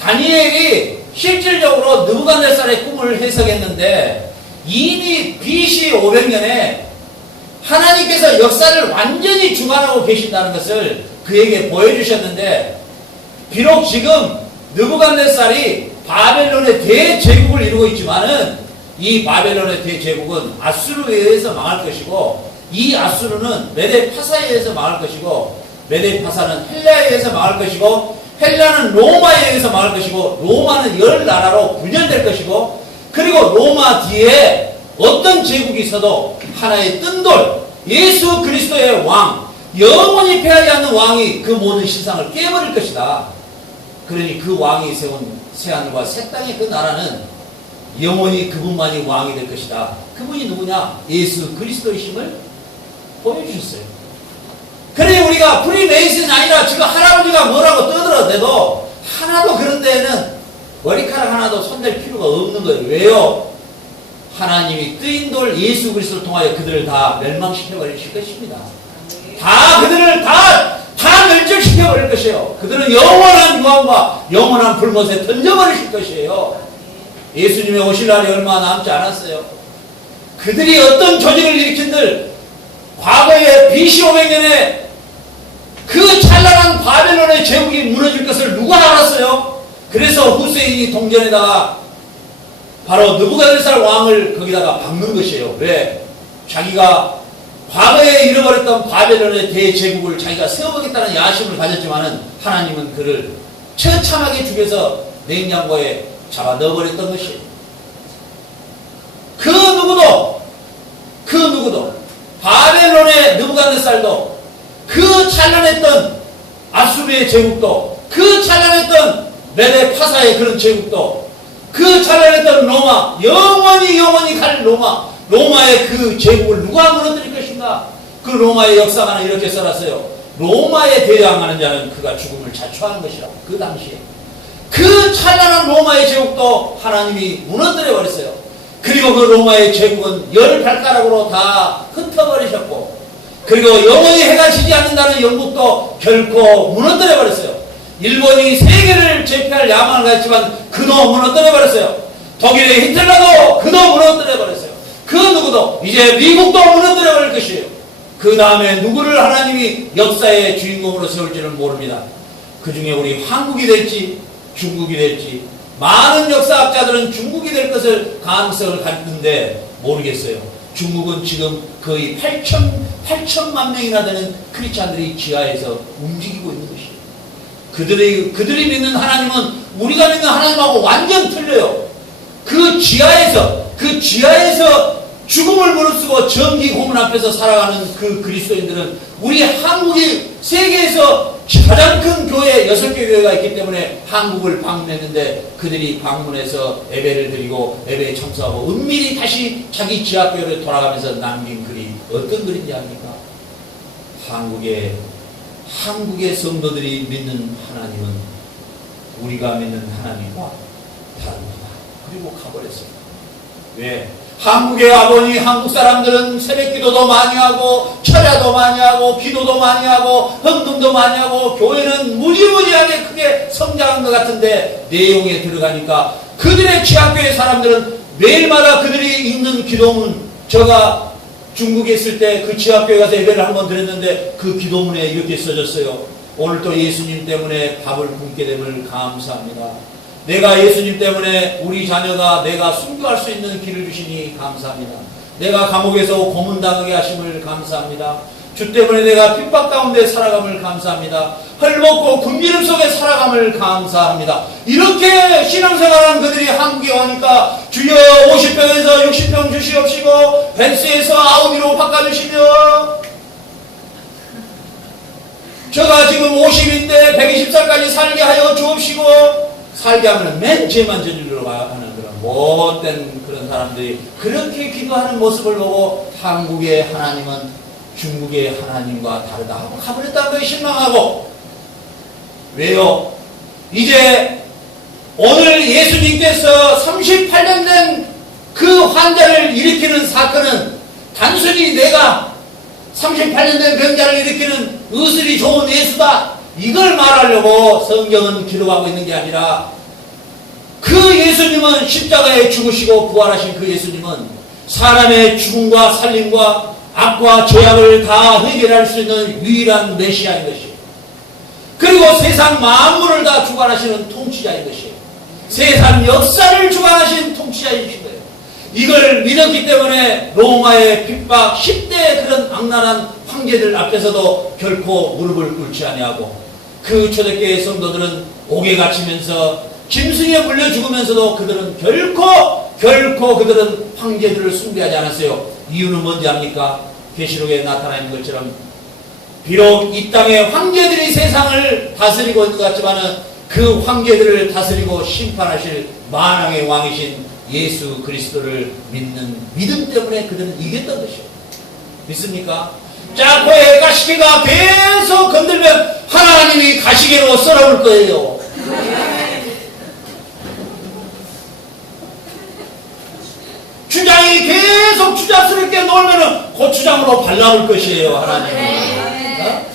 다니엘이 실질적으로 느부갓네살의 꿈을 해석했는데 이미 BC 500년에 하나님께서 역사를 완전히 주관하고 계신다는 것을 그에게 보여주셨는데, 비록 지금 느부갓네살이 바벨론의 대제국을 이루고 있지만은 이 바벨론의 대제국은 아수르에 의해서 망할 것이고, 이 아수르는 메데파사에 의해서 망할 것이고, 메데파사는 헬라에 의해서 망할 것이고, 헬라는 로마에 의해서 망할 것이고, 로마는 10나라로 분열될 것이고, 그리고 로마 뒤에 어떤 제국이 있어도 하나의 뜬돌, 예수 그리스도의 왕, 영원히 패하지 않는 왕이 그 모든 신상을 깨버릴 것이다. 그러니 그 왕이 세운 새하늘과 새 땅의 그 나라는 영원히 그분만이 왕이 될 것이다. 그분이 누구냐? 예수 그리스도의 힘을 보여주셨어요. 그러니 우리가 프리메이슨이 아니라 지금 할아버지가 뭐라고 떠들어대도 하나도 그런 데에는 머리카락 하나도 손댈 필요가 없는 거예요. 왜요? 하나님이 뜨인 돌 예수 그리스도를 통하여 그들을 다 멸망시켜버리실 것입니다. 다 그들을 다 멸절시켜버릴 것이에요. 그들은 영원한 유황과 영원한 불못에 던져버리실 것이에요. 예수님의 오실 날이 얼마 남지 않았어요. 그들이 어떤 조직을 일으킨들 과거에 BC 500년에 그 찬란한 바벨론의 제국이 무너질 것을 누가 알았어요? 그래서 후세인이 동전에다가 바로 느부갓네살 왕을 거기다가 박는 것이에요. 왜? 자기가 과거에 잃어버렸던 바벨론의 대제국을 자기가 세워보겠다는 야심을 가졌지만은 하나님은 그를 처참하게 죽여서 냉장고에 잡아 넣어버렸던 것이에요. 그 누구도 바벨론의 느부갓네살도, 그 찬란했던 아수르의 제국도, 그 찬란했던 메데파사의 그런 제국도, 그 찬란했던 로마, 영원히 갈 로마의 그 제국을 누가 무너뜨릴 것인가? 그 로마의 역사관은 이렇게 써놨어요. 로마에 대항하는 자는 그가 죽음을 자초하는 것이라고. 그 당시에 그 찬란한 로마의 제국도 하나님이 무너뜨려 버렸어요. 그리고 그 로마의 제국은 10발가락으로 다 흩어버리셨고, 그리고 영원히 해가 지지 않는다는 영국도 결코 무너뜨려 버렸어요. 일본이 세계를 제패할 야망을 가졌지만 그도 무너뜨려 버렸어요. 독일의 히틀러도 그도 무너뜨려 버렸어요. 그 누구도, 이제 미국도 무너뜨려 버릴 것이에요. 그 다음에 누구를 하나님이 역사의 주인공으로 세울지는 모릅니다. 그 중에 우리 한국이 될지 중국이 될지, 많은 역사학자들은 중국이 될 것을 가능성을 갖는데 모르겠어요. 중국은 지금 거의 8천만 명이나 되는 크리스찬들이 지하에서 움직이고 있는 것이에요. 그들이 믿는 하나님은 우리가 믿는 하나님하고 완전 틀려요. 그 지하에서 죽음을 무릅쓰고 정기 고문 앞에서 살아가는 그 그리스도인들은, 우리 한국이 세계에서 가장 큰 교회 6개 교회가 있기 때문에 한국을 방문했는데, 그들이 방문해서 예배를 드리고 예배에 참석하고 은밀히 다시 자기 지하교회로 돌아가면서 남긴 글이 어떤 글인지 압니까? 한국의 성도들이 믿는 하나님은 우리가 믿는 하나님과 다릅니다. 그리고 가버렸어요. 왜? 한국의 아버니, 한국 사람들은 새벽기도도 많이 하고 철야도 많이 하고 기도도 많이 하고 헌금도 많이 하고 교회는 무지무지하게 크게 성장한 것 같은데, 내용에 들어가니까 그들의 지하교회 사람들은 매일마다 그들이 읽는 기도문, 제가 중국에 있을 때 그 지하교회 가서 예배를 한번 드렸는데 그 기도문에 이렇게 써졌어요. 오늘도 예수님 때문에 밥을 굶게 됨을 감사합니다. 내가 예수님 때문에 우리 자녀가 내가 순교할 수 있는 길을 주시니 감사합니다. 내가 감옥에서 고문당하게 하심을 감사합니다. 주 때문에 내가 핍박 가운데 살아감을 감사합니다. 헐벗고 군기름 속에 살아감을 감사합니다. 이렇게 신앙생활하는 그들이 한국에 오니까 주여 50평에서 60평 주시옵시고 벤츠에서 아우디로 바꿔주시며, 저가 지금 50인데 120살까지 살게 하여 주옵시고, 살게 하면 맨 죄만 저지르러 하는 그런 못된 그런 어떤 사람들이 그렇게 기도하는 모습을 보고 한국의 하나님은 중국의 하나님과 다르다 하고 가버렸다는 거에 실망하고, 왜요? 이제 오늘 예수님께서 38년 된 그 환자를 일으키는 사건은 단순히 내가 38년 된 병자를 일으키는 의술이 좋은 예수다, 이걸 말하려고 성경은 기록하고 있는 게 아니라, 그 예수님은 십자가에 죽으시고 부활하신 그 예수님은 사람의 죽음과 살림과 악과 죄악을 다 해결할 수 있는 유일한 메시아인 것이에요. 그리고 세상 만물을 다 주관하시는 통치자인 것이에요. 세상 역사를 주관하신 통치자이신 거예요. 이걸 믿었기 때문에 로마의 핍박 10대의 그런 악랄한 황제들 앞에서도 결코 무릎을 꿇지 아니하고, 그 초대교회 성도들은 옥에 갇히면서 짐승에 물려 죽으면서도 그들은 결코 그들은 황제들을 숭배하지 않았어요. 이유는 뭔지 압니까? 계시록에 나타나 있는 것처럼 비록 이 땅의 황제들이 세상을 다스리고 있는 것 같지만은 그 황제들을 다스리고 심판하실 만왕의 왕이신 예수 그리스도를 믿는 믿음 때문에 그들은 이겼던 것이에요. 믿습니까? 짜고의 가시개가 계속 건들면 하나님이 가시개로 썰어올 거예요. 주장이 계속 주잡스럽게 놀면은 고추장으로 발라올 것이에요, 하나님은. 어?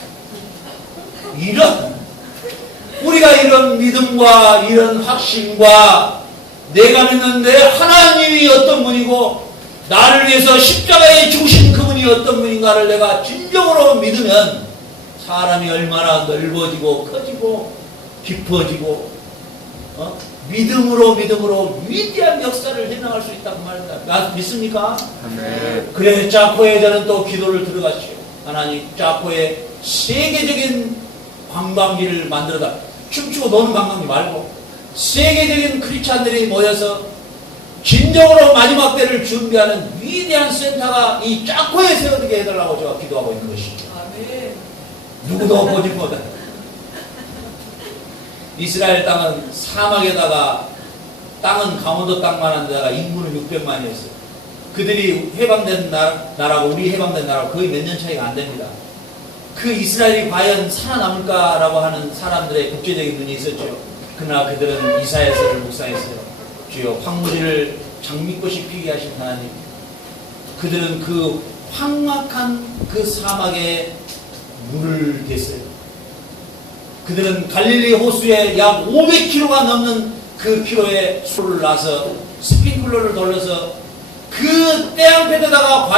우리가 이런 믿음과 이런 확신과 내가 믿는데 하나님이 어떤 분이고 나를 위해서 십자가에 죽으신 그분이 어떤 분인가를 내가 진정으로 믿으면 사람이 얼마나 넓어지고 커지고 깊어지고 믿음으로 위대한 역사를 해나갈 수 있다고 말합니다. 믿습니까? 네. 그래서 짜코에 저는 또 기도를 들어갔죠. 하나님, 짜코에 세계적인 관광지를 만들어다. 춤추고 노는 관광지 말고 세계적인 크리스찬들이 모여서 진정으로 마지막 때를 준비하는 위대한 센터가 이 짜코에 세워지게 해달라고 제가 기도하고 있는 것이죠. 누구도 보지 못한 이스라엘 땅은 사막에다가, 땅은 강원도 땅만한 데다가 인구는 600만이었어요. 그들이 해방된 나라고 우리 해방된 나라고 거의 몇 년 차이가 안 됩니다. 그 이스라엘이 과연 살아남을까라고 하는 사람들의 국제적인 눈이 있었죠. 그러나 그들은 이사야서를 묵상했어요. 주여, 황무지를 장미꽃이 피게 하신 하나님, 그들은 그 황막한 그 사막에 물을 댔어요. 그들은 갈릴리 호수에 약 500km가 넘는 그 키로의 수를 놔서 스프링클러를 돌려서 그 떼양볕에다가